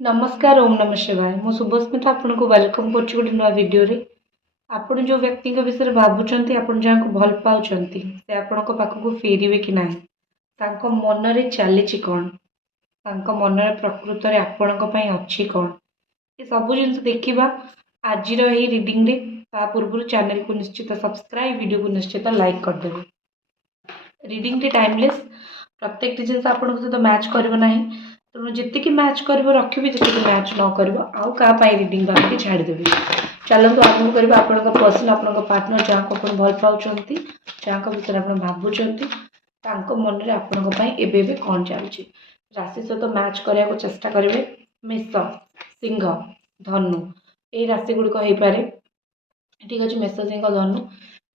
नमस्कार ओम नमः शिवाय मु शुभस्मिता आपन को वेलकम करछि गोटे नया वीडियो रे। आपण जो व्यक्ति विषय भावुंट आपण जहाँ को भल पाउଛନ୍ତି से आपण पाखक फेरवे कि ना तांको मन रे चली कौन तांको मन रे प्रकृत रे आपण अच्छी कौन ये सब जिन देखा आज रीडिंग रे ता पूर्व चैनल को निश्चित सब्सक्राइब वीडियो को निश्चित लाइक करदेवे। रीडिंग टे टाइमलेस प्रत्येक जिन आपण सहित मैच करना तेणु जी मैच कर रखी जी मैच न कर आउ क्या रिडिंग बाकी छाड़देवी। चलते आरंभ करवा आप पर्सन आप पार्टनर जहाँ को आप भल पाँच जहाँ विषय आप भावुं मन में आपण कौन चलती राशि सहित मैच करने को चेष्टा करेंगे। मेष सिंह धनु ये राशि गुड़िक हो पारे ठीक अच्छे। मेष सिंह धनु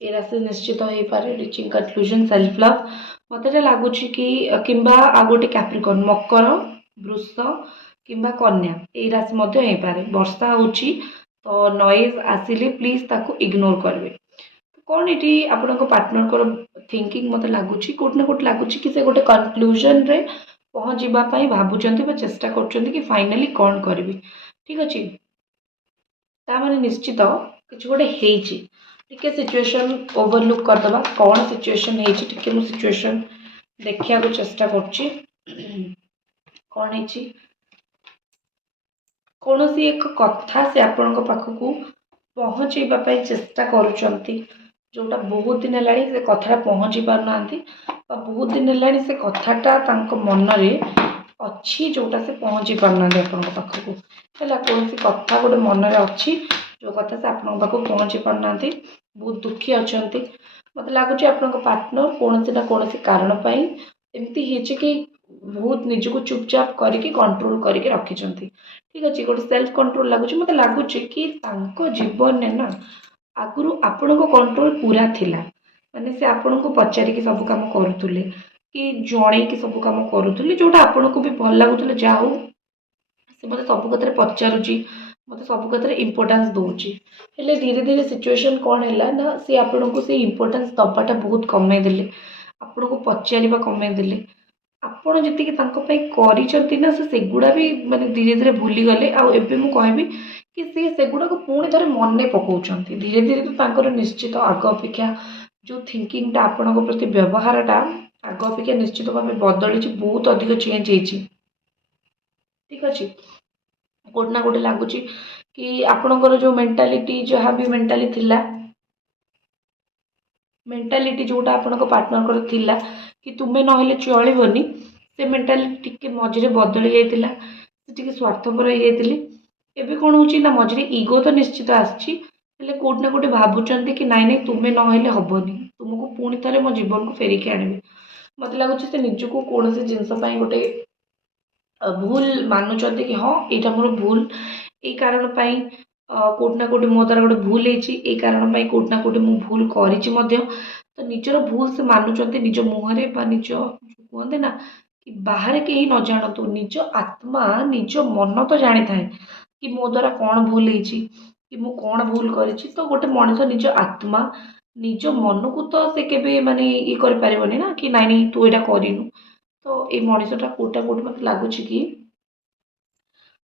ये राशि निश्चित हो पारे रिचिंग कनक्लूजन सेल्फ लव मत लगुच कि किंबा आ गोटे कैप्रिकॉर्न मकर वृष किंबा कन्या ये राशि हो पारे। वर्षा होची तो नॉइज आसिले प्लीज ताको इग्नोर करेंगे। कौन ये आपण पार्टनर को थिंकिंग मत लगुच कोट ना कोट लगुच कि से गोटे कनक्लूजन रे पहुँचापी भावुं चेष्टा कर फाइनाली कौन करी ठीक अच्छे। ताने निश्चित किसी गोटे टिके सिचुएशन ओवरलुक करदबा कौन सिचुएशन टिके मु सिचुएशन देखिया को चेष्टा करछि कौन है कौन सी एक कथा से आपण पाखक पहुँचापी चेष्टा करुँच जोटा बहुत दिन है से कथा पहुँची पारना बहुत दिन है से कथाटा मन में अच्छी जोटा से पहुँची पारना पाखक है कौन सी कथा गोटे मन में अच्छी जो कथा से आपण पाखक पहुँची पारना बहुत दुखी अच्छा मत लगुच पार्टनर कौन से ना कौन से कारण एमती कि बहुत निजको चुपचाप करके कंट्रोल करके रखी ठीक अच्छे। गोटे सेल्फ कंट्रोल लगुच मत लगुच कि जीवन में ना आगुरी आपण को कंट्रोल पूरा थिला माने से आपण को पचारिक सब काम करुले कि जड़े कि सब काम करुले जोटा आपण को भी भल लगुला जा से मत सब कथा पचारुची मत सब कथा इम्पोर्टान्स दौर हेले धीरे धीरे सिचुएशन कौन है ना से आपण को से इम्पोर्टान्स दबाटा बहुत कमे देले आपण को पचारिबा कमे देले आपण जी करी ना सेगुड़ा भी माने धीरे धीरे भूली गले आबे मु कहबी कि सेगुड़ा को पुणी थे मन पकाउछंती धीरे धीरे तो निश्चित आग अपेक्षा जो थिंकिंगटा आपण प्रति व्यवहारटा आग अपेक्षा निश्चित भाव बदली बहुत अधिक चेंज होती ठीक अच्छे। कोट ना कोटे लगुच कि आपणकर जो मेंटालिटी जहाँ भी मेंटालिटी जोटा आपण पार्टनर कर थिला कि तुम्हें नहले चलबनी से मेंटालिटी टिके मझे बदली जाइतिला से स्वार्थपर हो जाइतिले एबे कौन होची ना मझे ईगो तो निश्चित आछि कोट ना कोटे भावुं कि नाई नाई तुम्हें नहले हबनी तुमको पुणी थे मो जीवन को फेरिकी आने मत लगुच से निजको कौन से जिनस गोटे भूल मानुंट कि हाँ यहाँ मोर भूल ये कारण कोट ना कोटे मो द्वारा गोटे भूल होती कारण कोट ना कोटे मु भूल करी तो निजर भूल से मानुंट निज मुहरे निज कहते ना कि बाहर कहीं न जानतु निज आत्मा निज मन तो जानी थाए कि मो द्वारा कौन भूल होती कि मु कौन भूल करी तो गोटे मनीष निज आत्मा निज मन को तो से केबे माने ये कर पारिबनी ना कि नाई नाई तू यहाँ करिनु तो ये मनीषटा कोटा कोट मत लगुच कि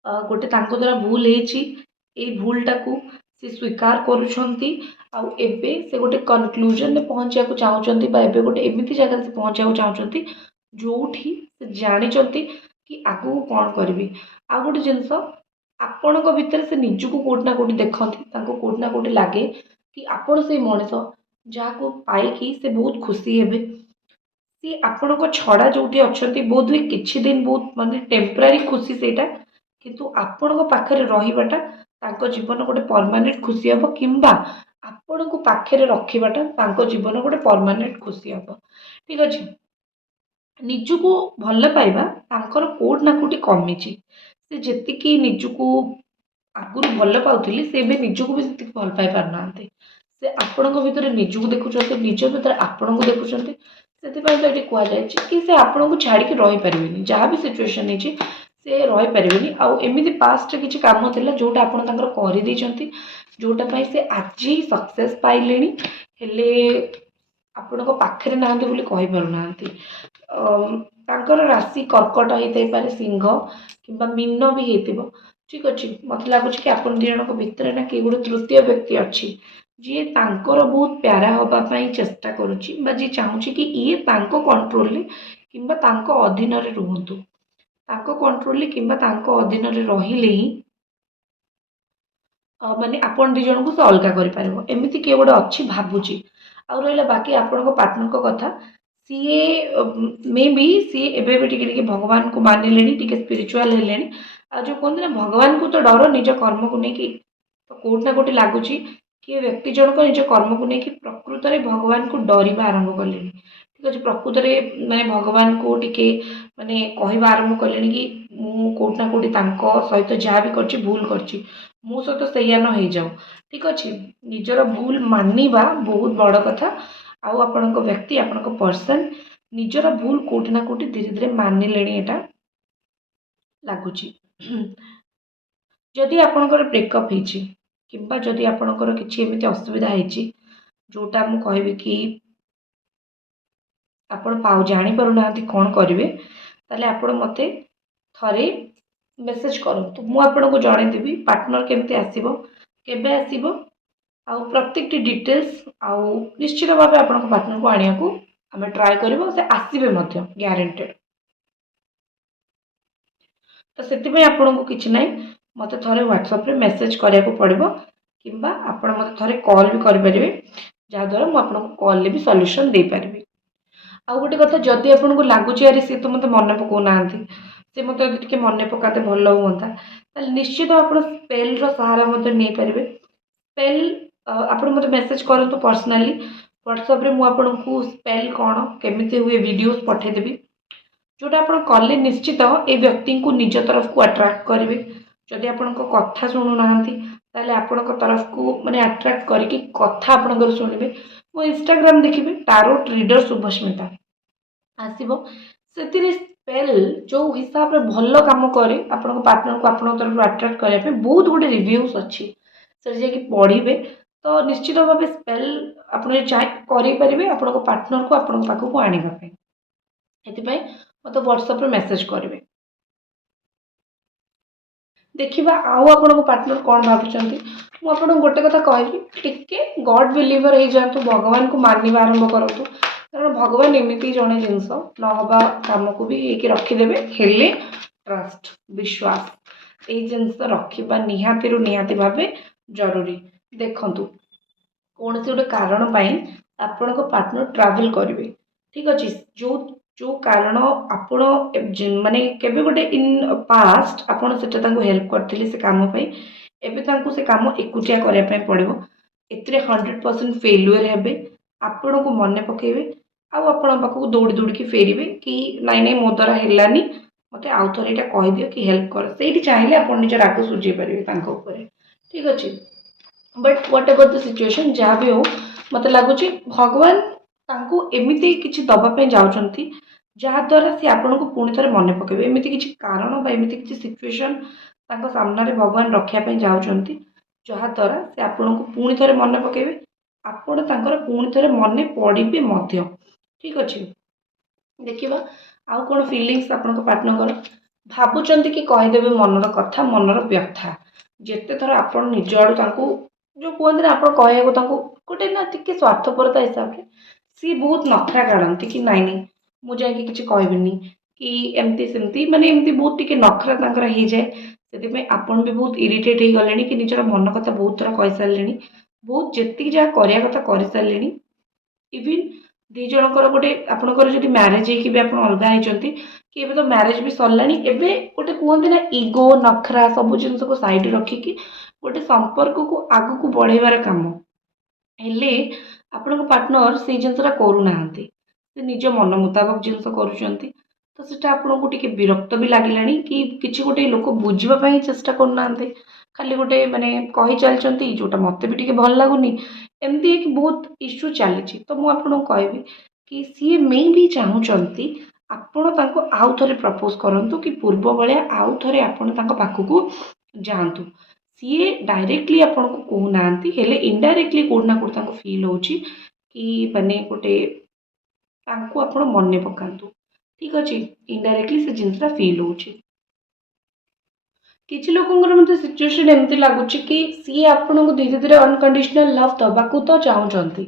गोटे द्वारा भूल होती भूलटा को से स्वीकार करुँच आबे से गोटे कनक्लूजन में पहुँचा चाहते गोटे एमती जगह से पहुँचा चाहते जो से जानी कि आगू कौन करी आ गोटे जिनस आपण भितर से निजको कोट ना कोट देखती कोट ना कोट लगे कि आपण से मनीष जहाँ को पाई से बहुत खुशी हे सी आपण को छड़ा जो अच्छा बहुत हुए किसी दिन बहुत माने टेम्परारी खुशी से किंतु आपण पाखे रहीबाटा जीवन गोटे परमानेंट खुशी हम कि आपण को पाखे रखाटा जीवन गोटे परमानेंट खुशी हम ठीक अच्छे। निजको भल पाइबा कोट ना कोटी कमी से जी निजको आगुरी भल पाउली से निजको भी से भल पाई पारना से आपण भितर निजको देखुं निज भर आपण को देखुं से कहुए कि से आपण को छाड़ी रही पारे जहाँ भी सिचुएशन है से रही पारे आमती पास्ट किसी कम था जोटा आप जोटा से आज सक्सेस पाइले हेले आपण पाखे ना कही पारना तांकर राशि कर्कट होइथाइ पारे सिंह किंबा मीन भी हेतिबो। ठीक अछि मते लागुछि कि आपण दी जणक भितर ना कि गुटे तृतीय व्यक्ति अछि जी तांकर बहुत प्यारा होबा पई चेष्टा करूछि बा जी चाहूछि कि ये तांको कंट्रोल ले किंबा तांको अधीन रे रुहंतु। तांको कंट्रोल ले किंबा तांको अधीन रे रहिले ही माने आपण दी जणको से अलगा करि पारिबो एमिति के गोटे अछि भाबुची। आ रहिला बाकी आपनको पार्टनर को कथा सीए मे बी सीए एबे भी टिके टिके भगवान को मानिलेनी टिके स्पिरिचुअल हेलेनी। आ जो कहते ना भगवान को तो डर निज कर्म को लेकिन तो कोट ना कोटी लागुची कि व्यक्ति जनक निज कर्म को लेकिन प्रकृत रे भगवान को डरिबा आरंभ कलेनी। ठीक अछि प्रकृत रे माने भगवान को टिके माने कहबा आरंभ कलेनी कि मु कोट ना कोटी तांको सहित जहा भी करछि भूल करछि मो सहित सैया न हो जाओ। ठीक अछि निजर भूल मानिबा बहुत बड़ कथा। आउ आपणक व्यक्ति आपणक पर्सन निजर भूल कोटि ना कोटि धीरे धीरे मानिलेनी एटा लागुची। जदि आपणकर ब्रेकअप ହେଇଛି किंबा जदि आपणकर किछि एमिति असुविधा ହେଇଛି जोटा मु कहबी कि आपण पाउ जानि पारु नांती कोन करिवे ताले आपण मते थरे मेसेज करंतु मु आपणको जणाई देबी पार्टनर केमते आसीबो केबे आसीबो आउ प्रत्येक टी डिटेल्स आउ निश्चित भाबे आपणको पार्टनर को आनिया को हमें ट्राई करबो से आसीबे मध्य ग्यारंटेड। तो से आपको किसी ना मत थे व्हाट्सएप रे मेसेज कराया पड़ो किंबा आपण मत थे कॉल भी करेंगे जहाद्वारा मुझे कॉल भी सॉल्यूशन दे पारि। आउ गोटे कथा जदि आपको लगुच अरे सी तो मत मन पकाना सी मत टे मन पकाते भल हाँ निश्चित आप स्पेल सहारा नहीं पारे। स्पेल आप मत मेसेज करूँ पर्सनाली व्हाट्सएप रे मुझे स्पेल कौन केमी हुए वीडियोस पठेदेवी जोटा आप कले निश्चित ए व्यक्ति को निज तरफ को अट्राक्ट करेंगे। जदि आपण कथा शुणुना आपण तरफ को माने अट्राक्ट करके कथा आपणकर शुणवे मो इंस्टाग्राम देखिए टारोट रीडर शुभस्मिता आसब से स्पेल जो हिसाब से भल कम करे आपण पार्टनर को आपण तरफ अट्राक्ट करने बहुत गुटे रिव्यूज अच्छी से जाकि पढ़े तो निश्चित भाव स्पेल आप करेंगे आपण पार्टनर को आपण पाखक आने मत व्हाट्सएप रे मेसेज करेंगे। देखिबा आउ आपण पार्टनर कौन भावुंट मुझे गोटे कथा कहबी टिके गॉड बिलीवर हो जातु भगवान को मानवा आरंभ करूँ कारण भगवान एमती जड़े जिनस नहबा कम को भी एक रखीदे हेले ट्रस्ट विश्वास ये जिनस रखा निहाती रु निहाती भाव जरूरी। देखु कौन से गोटे कारण आपण पार्टनर ट्रावेल करेंगे ठीक अच्छे जो जो कारण आपण माने केबे गोटे इन पास्ट आपण सेटा हेल्प करथिले से काम पे एबे से काम एकुटिया करने पड़ो एथिरे 100% फेल्युअर हेबे आपण को मन पकेबे आउ आपण पाखक दौड़ी दौड़ी की फेरबे कि नाई नाई मो द्वारा हेलानी मते आउ थोड़े एटा कह दियो कि हेल्प कर से चाहिए आपण निज राग सुझे पारे ठीक अच्छे। But what ever the situation जहाँ भी हो मत लगुच भगवान तांको एमिति किछि दबा पे जाउछंती जहाद्वारा सी आपण को पुणी थे मन पकेबे एमिति किछि कारण बा एमिति किछि सिचुएशन तांको सामने भगवान रखिया पे जाउछंती जहाद्वारा से आपण को पुणी थे मन पकेबे आपण तांकर पुणी थे मन पड़े मध्य ठीक अच्छे। देखिबा आउ कौन फिलिंग्स आपण पार्टनर भावुंट कि कहीदेवे मनर कथा मनर व्यथा जिते थर आप निज आड़ू जो कहते हैं आप कह गोटे ना टे स्वार्थपरता हिसाब से सी बहुत नखरा काढ़ती कि नाई नाई मुझे किसी कहबिनी कि एमती सेमती माने एमती बहुत टे नखरा तांकर हो जाए से आपन भी बहुत इरिटेट हो गले कि निजर मन कथा बहुत थर कही सारे बहुत जी जहाँ कराया कथा कर सारे इवन दी जनकर गोटे आपंकर जो मैरेज होगी आप अलग होती कि एबे तो मैरेज भी सरला एबे गोटे कहते ना इगो नखरा सब जिन को साइड रखिकी गोटे संपर्क को आग को बढ़ेबार काम हेले आपण पार्टनर से जिनसा करूना से निज मन मुताबक जिनस करुँच तो सीटा आपन को टिके विरक्त भी लगे कि किसी गोटे लोक बुझापी चेष्टा करना खाली गोटे माने कही चलती जोटा मत भी टिके भल लगुनि एमती कि बहुत इश्यू चली तो मुझे कहबी कि सी मे भी चाहूँगी आपण आउ थे प्रपोज करूँ कि पूर्व भाया आउ थे आपण पाखक जातु सी डायरेक्टली आपन को कहूना हेले इनडायरेक्टली कोना कोट फिल हो कि माने गोटे आप मन पकातु ठीक अच्छे इनडायरेक्टली से जिनसा फील होची किसी लोकंर मत सिचुएशन एमती लगुच कि सी आपन को धीरे धीरे अनकंडीशनल लव दबाक तो चाहते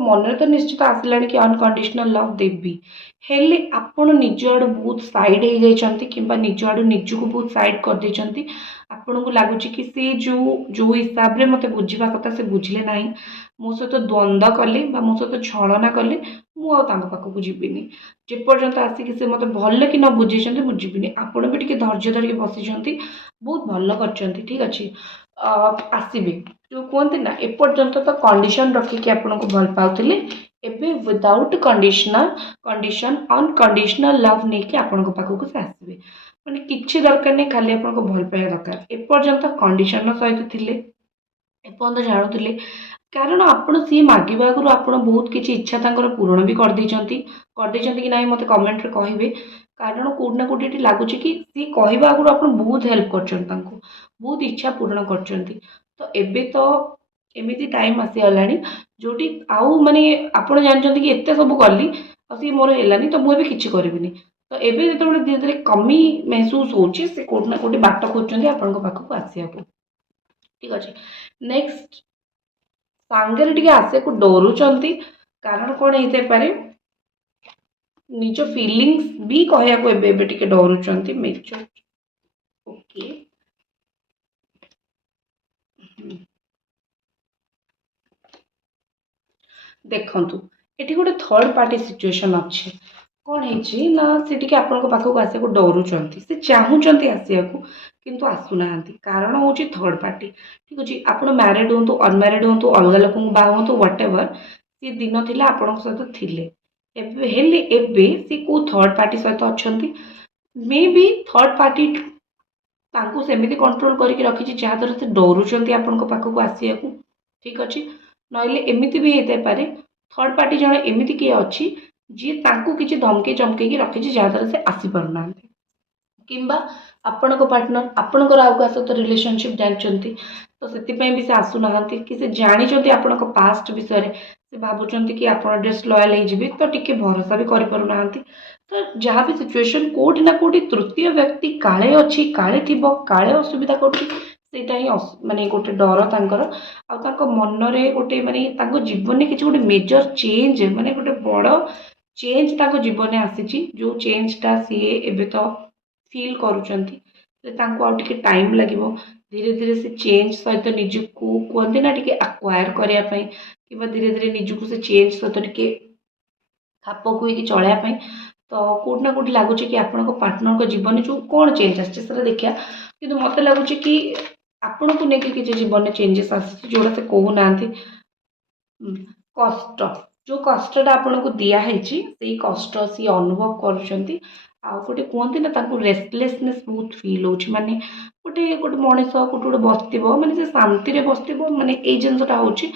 मन तो निश्चित आसला कि अनकंडीशनल लव देवी हेले आपण निज आड़ बहुत साइड हो जाती कि निज आड़ निजक बहुत साइड कर देती आपन को लगुच कि सी जो हिसाब से मत बुझा कथा से बुझले ना मो सहित द्वंद्व कले मो सहित छलना कले मुझक जीविनी जेपर्यंत आसिक से मत भल कि न बुझे मुझे आपण भी टे धैर्य धरिक बसी बहुत भल कर ठीक अच्छे आसवे जो कहते ना एपर्यंत तो कंडीशन रखिकी आपन को भल पाते एबे विदाउट कंडीशन अनकंडीशनल लव नहीं कि आपण पाखक से आसवे माने किसी दरकार नहीं खाली आपन को भल पाइबा दरकार एपर्यंत कंडीशन सहित थिले एपर्यंत जानूले कारण आपण सी मागिबा आगु आपण बहुत किसी इच्छा तांकर पूरण भी कर कि ना मत कमेंट रे कहिबे कारण कोड ना कोड लगुच कि सी कहवा आगु आप बहुत हेल्प कर बहुत इच्छा पूरण कर तो एबे तो एमती टाइम आसीगला जोटी आउ माने आपण जानते कि एत सब कली सी मोर है तो मुझे किसी करी तो एबे जो धीरे धीरे कमी महसूस होची से कोड ना कोड बाट खोज आपण पाखक आसिया ठीक अच्छे नेक्स्ट सांगे टे आसे को डरुंच कारण कौन होते पारे निज फीलिंग्स भी कहया टे डरुंच मेचर ओके देखंतु एटी गोटे थर्ड पार्टी सिचुएशन अच्छे कौन है ना से आपण पाखक आसे को डरुंच से चाहूँगी आसिया किंतु आसुना कारण हूँ थर्ड पार्टी ठीक अच्छे आप मैरिड हूँ अनमैरिड हूँ अलग लोक बाहर हूँ व्हाट एवर सी दिन थिला आपण सहित थिले हेले एबे सी को थर्ड पार्टी सहित अच्छा मे बी थर्ड पार्टी तांको सेमिति कंट्रोल करके रखी जहाँद्वारा से डरुंच आपण पाखक आसिया ठीक अच्छे नइले एमिति भी होते पारे थर्ड पार्टी जन एमिति किए अच्छी जी तांको किसी धमके चमके रखी जहाँद्वारा से आसी पारना किंबा आपण पार्टनर आपणकर आउ क्या सहित रिलेशनशिप जानते तो से भी से आसुना कि से जानते आपण पास्ट विषय से भावुं कि आप डिसलयल हो तो टी भरोसा भी करना तो जहाँ भी सिचुएशन कोटि ना कोटि तृतीय व्यक्ति काले अच्छी काले थी काले असुविधा करटा ही माने गोटे डर तांकर मनरे गोटे माने जीवन में किसी गोटे मेजर चेंज माने गोटे बड़ चेंज जीवन में आसी जो चेंजटा सी एबे तो फील करुँचे टाइम लगे धीरे धीरे से चेंज सहित निजको कहते ना टे आक्वायर करने कि धीरे धीरे निजको से चेंज सहित टे खाप खुई चलवाई तो कौट ना कौट लगुच कि आपण पार्टनर जीवन जो कौन चेंज आसा देखा कि मत लगुच कि आपण को लेकिन किसी जीवन में चेंजेस आसी जोड़ा से कहूना कष्ट जो कष्टा आपन को दिखाई से कष्ट सी अनुभव कर गोटे कहते ना रेस्टलेसनेस बहुत फील हो माने गोटे गोटे मनीष गोटे गोटे बस माने से शांति बस माने ये जिनसा हूँ से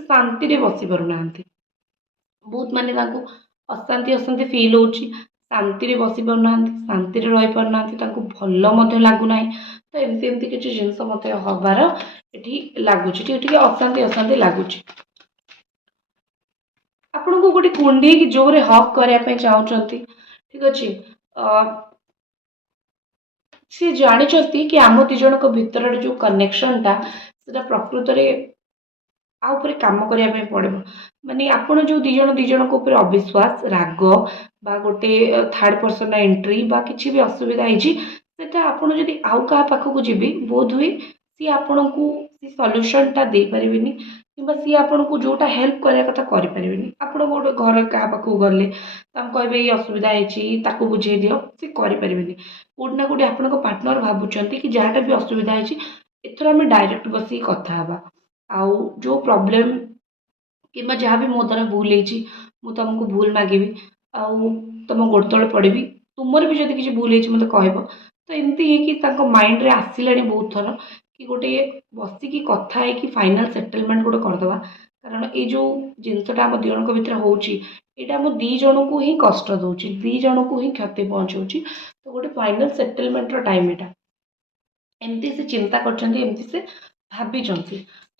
शांति बसी पारना बहुत माने अशांति अशांति फील हो शांति बसी पारना शांति रही पारना भल लगुना तो एमती एमती किसी जिनस मत हबार ये लगुच अशांति अशांति लगुच आपण को गोटे कुंडे जोरे हक करने चाहते ठीक अच्छे सी जानते कि आम दिज भीतर जो कनेक्शनटा से प्रकृत आउे कम करने पड़ो माने आपण जो दिज अविश्वास राग बा गोटे थर्ड पर्सन एंट्री बा किसी भी असुविधा होता आपड़ जब आउ क्या पाखक जी बोध हुए सी आपण को सल्यूशनटा दे पारे कि सी आपन को जोटा हेल्प करने कथा करें आप गोटे घर क्या पाखक गले कहे ये असुविधा है बुझे दियो सी करें कौट ना कौटे आप पार्टनर भावुं कि जहाँटा भी असुविधा है एथर आम डायरेक्ट बस कथा आउ जो प्रॉब्लम कि जहाँ भी मो द्वारा भूल हो तुमको भूल मागिबी आउ तुम गोड़ तले पड़बी तुमर भी जब किसी भूल मत कह तो एमती माइंड रे आसला बहुत थर कि गोटे बसिकी कथा है कि फाइनाल सेटलमेंट गोटे करदे कारण ये जो जिनसटा आम दिजन भर होटा आम दी जन को ही कष्ट दूसरी दी जन को ही क्षति पहुँचाऊँ तो गोटे फाइनाल सेटलमेंट टाइम यहाँ एमती से चिंता करमती से भाभी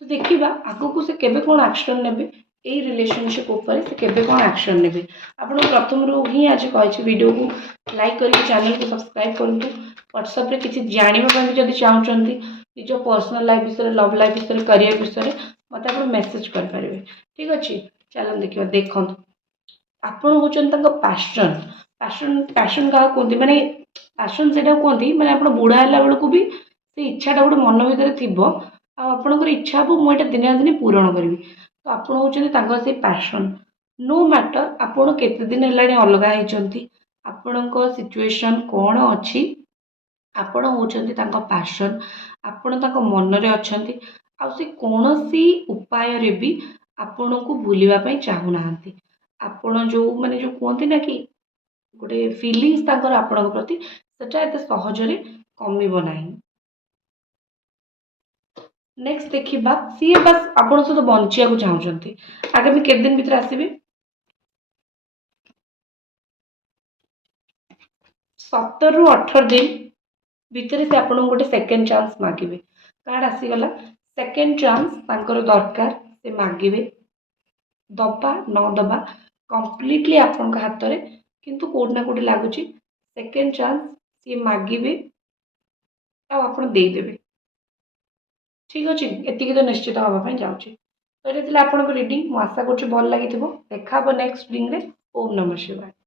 तो देखा आग को से केवे कौन एक्शन ने এই রিলেशनशिप ऊपर से केबे कौन एक्शन नेबे आपण प्रथम रो ही आज कहि वीडियो को लाइक करके चैनल को सब्सक्राइब करंतु व्हाट्सएप रे किछि जानिबा ପାଇଁ जदि चाहउचंती निज पर्सनल लाइफ विषय लव लाइफ विषय करियर विषय मते आपण मेसेज कर पारिबे ठीक अछि चलन देखियो देखंतु आपण होचन तंग पैशन पैशन पैशन का कोंती माने पैशन सेटा कोंती माने आपण बुढ़ा हला बेल को भी से इच्छाटा गोटे मन भितर थिबो आ आपणकर इच्छा हबो मु एटा दिने ना दिने पूरण करबी तो आपण होचन तांगर से पैशन नो मैटर आपण केते दिन हेलाणी अलगा हेचंती आपणको सिचुएशन कोन अछि आपण होचंती तांको पैशन आपण तांको मन रे अछंती आ से कोनोसी उपाय रे भी आपण को भूलिबा पई चाहू नाहंती आपण जो माने जो कोंती ना कि गोटे फिलिंग्स तांकर आपणक प्रति सेटा एते सहजरे कमिबो नाही नेक्स्ट देखिबा सी बस आपण सहित बंचिया को चाहउचंती आगामी केते दिन भीतर आसीबे 17 रु 18 दिन भीतर से आपण गोटे सेकंड चांस मागिबे कार्ड आसीगला सेकंड चांस तांकर दरकार से मागिबे दबा न दबा कंप्लीटली आपण हाथ रे किंतु कोड ना कोड लागुची सेकंड चांस सी मागिबे आ आपण देई देबे ठीक अछि एतिकी तो निश्चित हवा ପାଇଁ ଯାଉଛି ତ ଏଇଟା ଥିଲା ଆପଣଙ୍କ ରିଡିଂ ମୁଁ ଆଶା କରୁଛି ଭଲ ଲାଗିଥିବ ଦେଖା ହବ ନେକ୍ସଟ ରିଡିଂରେ ଓम ନମଃ ଶିବାୟ